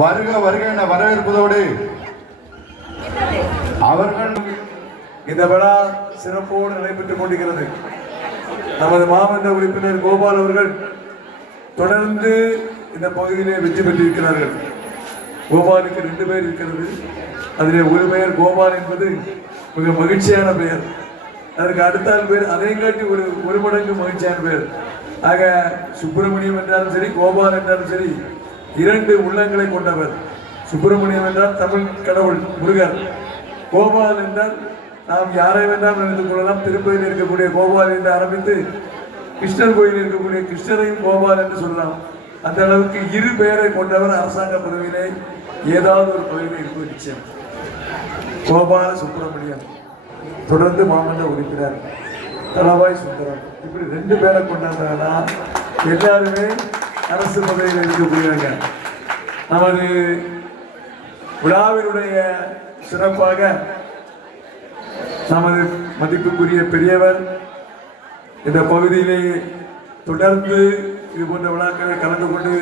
வருக வருக என வரவேற்பதோடு அவர்கள் இந்த விழா சிறப்போடு நடைபெற்றுக் கொண்டிருக்கிறது. நமது மாமன்ற உறுப்பினர் கோபால் அவர்கள் தொடர்ந்து இந்த பகுதியிலே வெற்றி பெற்றிருக்கிறார்கள். கோபாலுக்கு ரெண்டு பேர் இருக்கிறது. அதிலே ஒரு பெயர் கோபால் என்பது மிக மகிழ்ச்சியான பெயர். அதற்கு அடுத்தால் பேர் அதையும் காட்டி ஒரு ஒரு மடங்கு மகிழ்ச்சியான பேர் ஆக சுப்பிரமணியம் என்றாலும் சரி கோபால் என்றாலும் சரி இரண்டு உள்ளங்களை கொண்டவர். சுப்பிரமணியம் என்றால் தமிழ் கடவுள் முருகர். கோபால் என்றால் நாம் யாரை வேண்டாம் நினைத்துக் கொள்ளலாம். திருப்பதியில் இருக்கக்கூடிய கோபால் என்று ஆரம்பித்து கிருஷ்ணர் கோயில் இருக்கக்கூடிய கிருஷ்ணரையும் கோபால் என்று சொல்லலாம். அந்த அளவுக்கு இரு பெயரை கொண்டவர் அரசாங்க பதவியிலே ஏதாவது ஒரு பதவியில் இருப்பது நிச்சயம். கோபால சுப்பிரமணியன் தொடர்ந்து மாமன்ற உறுப்பினர் தளவாய் சுந்தரம். இப்படி ரெண்டு பேரை கொண்டாந்தாங்கன்னா எல்லாருமே அரசு பதவியில் இருக்கக்கூடியவங்க நமது விழாவினுடைய சிறப்பாக நமது மதிப்புக்குரிய பெரியவர் இந்த பகுதியிலே தொடர்ந்து இது போன்ற விழாக்களில் கலந்து கொண்டு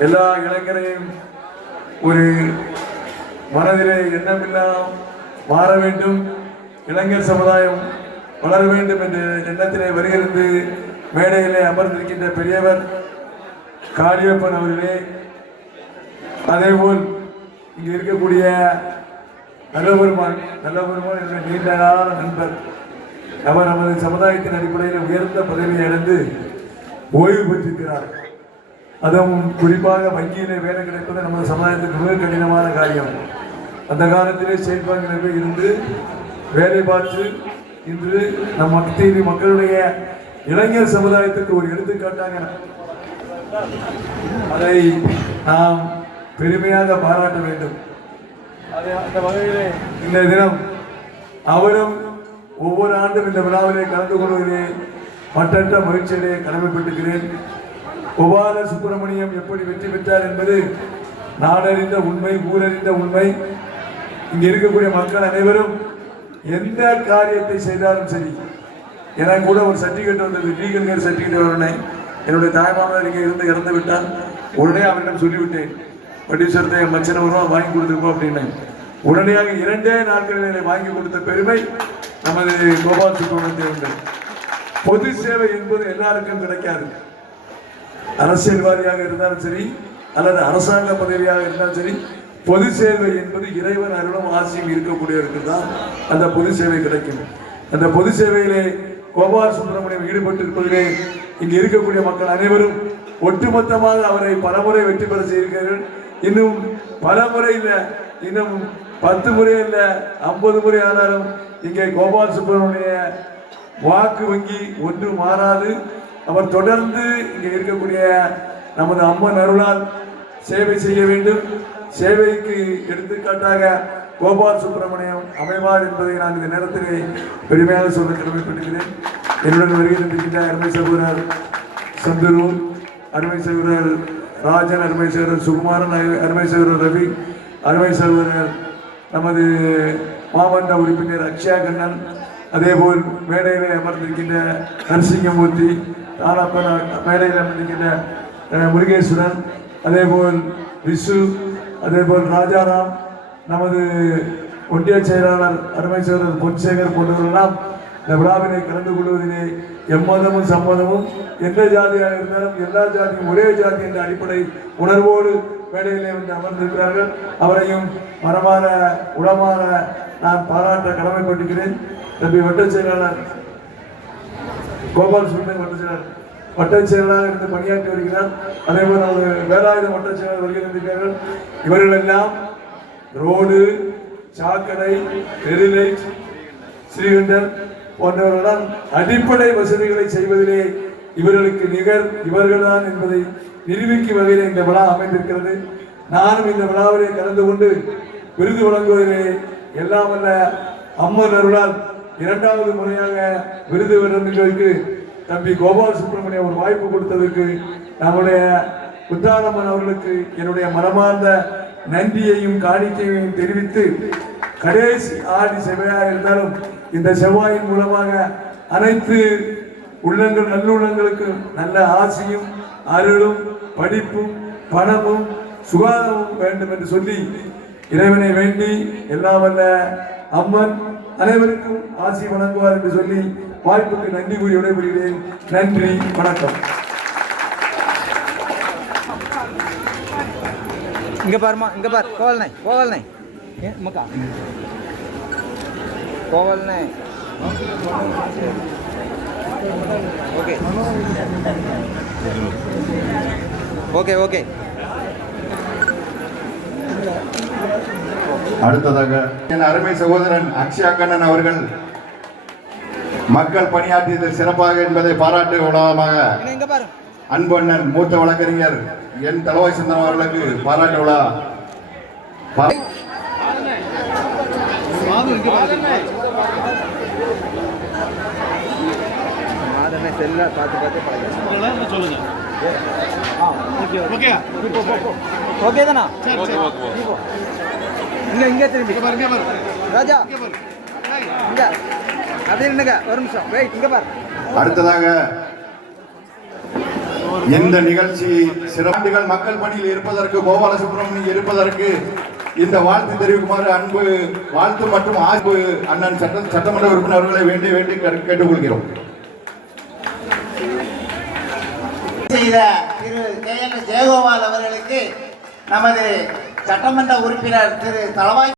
எல்லா இளைஞரையும் ஒரு மனதிலே எண்ணமில்லாம் மாற வேண்டும். இளைஞர் சமுதாயம் வளர வேண்டும் என்ற எண்ணத்திலே வருகிறது. மேடையிலே அமர்ந்திருக்கின்ற பெரியவர் காளியப்பன் அவர்களே அதேபோல் இங்கே இருக்கக்கூடிய நல்லபெருமான் நல்லபெருமான் என்ற நீண்ட நாளான நண்பர் அவர் நமது சமுதாயத்தின் அடிப்படையில் உயர்ந்த பதவியை அடைந்து ஓய்வு பெற்றிருக்கிறார். அதுவும் குறிப்பாக வங்கியிலே வேலை கிடைப்பது நமது சமுதாயத்துக்கு மிக கடினமான காரியம். அந்த காலத்திலே செயல்பாடுகளில் இருந்து வேலை பார்த்து இன்று நம் மத்தியில் மக்களுடைய இளைஞர் சமுதாயத்துக்கு ஒரு எடுத்துக்காட்டாக அதை நாம் பெருமையாக பாராட்ட வேண்டும். அது அந்த வகையிலே இந்த தினம் அவரும் ஒவ்வொரு ஆண்டும் இந்த விழாவிலே கலந்து கொள்வதிலே மற்றற்ற மகிழ்ச்சியிலே கடமைப்பட்டிருக்கிறேன். கோபால சுப்பிரமணியம் எப்படி வெற்றி பெற்றார் என்பது நாடறிந்த உண்மை ஊரறிந்த உண்மை இங்க இருக்கக்கூடிய மக்கள் அனைவரும் எந்த காரியத்தை செய்தாலும் சரி எனக்கு கூட ஒரு சர்டிஃபிகேட் வந்தது லீகல் கேர் சர்டிஃபிகேட் வரணும் என்னுடைய தாய்மாமனார் இங்கே இருந்து இறந்து விட்டார். உடனே அவரிடம் சொல்லிவிட்டேன் பட்டீஸ்வரத்தை என் மச்சனை உருவா வாங்கி கொடுத்துருக்கோம் அப்படின்னேன். உடனடியாக இரண்டே நாட்களில் வாங்கி கொடுத்த பெருமை நமது கோபால் சுப்பிரமணியத்தை உண்டு பொது சேவை என்பது எல்லாருக்கும் கிடைக்காது. அரசியல்வாதியாக இருந்தாலும் சரி அல்லது அரசாங்க பதவியாக இருந்தாலும் சரி பொது சேவை என்பது இறைவன் அருளும் ஆசையும் இருக்கக்கூடியவருக்கு தான் அந்த பொது சேவை கிடைக்கும். அந்த பொது சேவையிலே கோபால் சுப்பிரமணியம் ஈடுபட்டிருப்பதிலே இங்கு இருக்கக்கூடிய மக்கள் அனைவரும் ஒட்டுமொத்தமாக அவரை பலமுறை வெற்றி பெற செய்திருக்கிறார்கள். இன்னும் பல முறை இல்லை இன்னும் பத்து முறை இல்லை ஐம்பது முறை ஆனாலும் இங்கே கோபால் சுப்பிரமணிய வாக்கு வங்கி ஒன்று மாறாது. அவர் தொடர்ந்து இங்கே இருக்கக்கூடிய நமது அம்மன் அருளால் சேவை செய்ய வேண்டும். சேவைக்கு எடுத்துக்காட்டாக கோபால் சுப்பிரமணியம் அமைவார் என்பதை நான் இந்த நேரத்திலே பெருமையாக சொல்ல கடமைப்பட்டுகிறேன் என்னுடன் வருகை தந்திருக்கின்ற அருமை சகோதரர் சந்துரு அருமை சகோதரர் ராஜன் அருமை சகோதரர் சுகுமாரன் அருமை சகோதரர் ரவி அருமை சகோதரர் நமது மாவட்ட உறுப்பினர் அக்ஷயா கண்ணன் அதேபோல் மேடையில் அமர்ந்திருக்கின்ற நரசிங்கமூர்த்தி தானாப்பன் மேடையில் அமர்ந்திருக்கின்ற முருகேஸ்வரன் அதேபோல் விசு அதேபோல் ராஜாராம் நமது ஒன்றிய செயலாளர் அருமை செயலர் பொன்சேகர் போன்றவர்களெல்லாம் இந்த விழாவினை கலந்து கொள்வதிலே எம்மதமும் சம்மதமும் எந்த ஜாதியாக இருந்தாலும் எல்லா ஜாதியும் ஒரே ஜாதி என்ற அடிப்படை உணர்வோடு மேடையிலே வந்து அமர்ந்திருக்கிறார்கள். அவரையும் மரமாற உளமாற நான் பாராட்ட கடமைப்பட்டிருக்கிறேன். தம்பி வட்ட செயலாளர் கோபால் சுப்பிரமணியன் வட்ட செயலாளர். வட்டச் செயலராக இருந்து பணியாற்றி வருகிறார். அதேபோல் நமது வேலாயுத வட்டச் செயலர் வருகிறார்கள் இவர்கள் எல்லாம் ரோடு சாக்கடை நெருலைட் ஸ்ரீகண்டன் போன்றவர்களால் அடிப்படை வசதிகளை செய்வதிலே இவர்களுக்கு நிகர் இவர்கள்தான் என்பதை நிரூபிக்கும் வகையில் இந்த விழா அமைந்திருக்கிறது. நானும் இந்த விழாவிலே கலந்து கொண்டு விருது வழங்குவதிலே எல்லாம் வல்ல அம்மன் அருளால் இரண்டாவது முறையாக விருது வழங்குவதற்கு தம்பி கோபால சுப்பிரமணியம் ஒரு வாய்ப்பு கொடுத்ததற்கு நம்முடைய முத்தாரம்மன் அவர்களுக்கு என்னுடைய மனமார்ந்த நன்றியையும் காணிக்கையையும் தெரிவித்து கடைசி ஆடி செவ்வாயாக இருந்தாலும் இந்த செவ்வாயின் மூலமாக அனைத்து உள்ளங்கள் நல்லுள்ளங்களுக்கு நல்ல ஆசையும் அருளும் படிப்பும் பணமும் சுகாதாரமும் வேண்டும் என்று சொல்லி இறைவனை வேண்டி எல்லாம் வல்ல அம்மன் அனைவருக்கும் ஆசி வழங்குவார் என்று சொல்லி வாய்ப்புக்கு நன்றி கூறி விடைபெறுகிறேன். நன்றி வணக்கம். இங்க பாருமா இங்க பார். கோவல் நாய் கோவல் நாய் ஏ, மக்கா கோவல் நாய் ஓகே. Okay okay. அடுத்ததாக என் அருமை சகோதரன் அக்ஷயா கண்ணன் அவர்கள் மக்கள் பணியாற்றியதில் சிறப்பாக என்பதை பாராட்டு பாரு. அன்பண்ணன் மூத்த வழக்கறிஞர் என் தலவாய் சந்தனம் அவர்களுக்கு பாராட்டு விழா. செல்ல பார்த்து பார்த்து பழக சொல்லுங்க. Okay okay. தானா. இங்க இங்க திரும்பி. ராஜா. இங்க. அப்படியே நின்னுங்க ஒரு நிமிஷம். வெயிட் இங்க பாரு. அடுத்ததாக இந்த நிகழ்ச்சி சிறப்புகள் மக்கள் பணியில் இருப்பதற்கு கோபால சுப்பிரமணியம் இருப்பதற்கு இந்த வாழ்த்து தெரிவிக்குமாறு அன்பு வாழ்த்து மற்றும் ஆய்வு அண்ணன் சட்ட சட்டமன்ற உறுப்பினர்களை வேண்டி வேண்டி கேட்டு- கேட்டுக்கொள்கிறோம். செய்த திரு கே. என். ஜெயகோபால் அவர்களுக்கு நமது சட்டமன்ற உறுப்பினர் திரு தளவாய்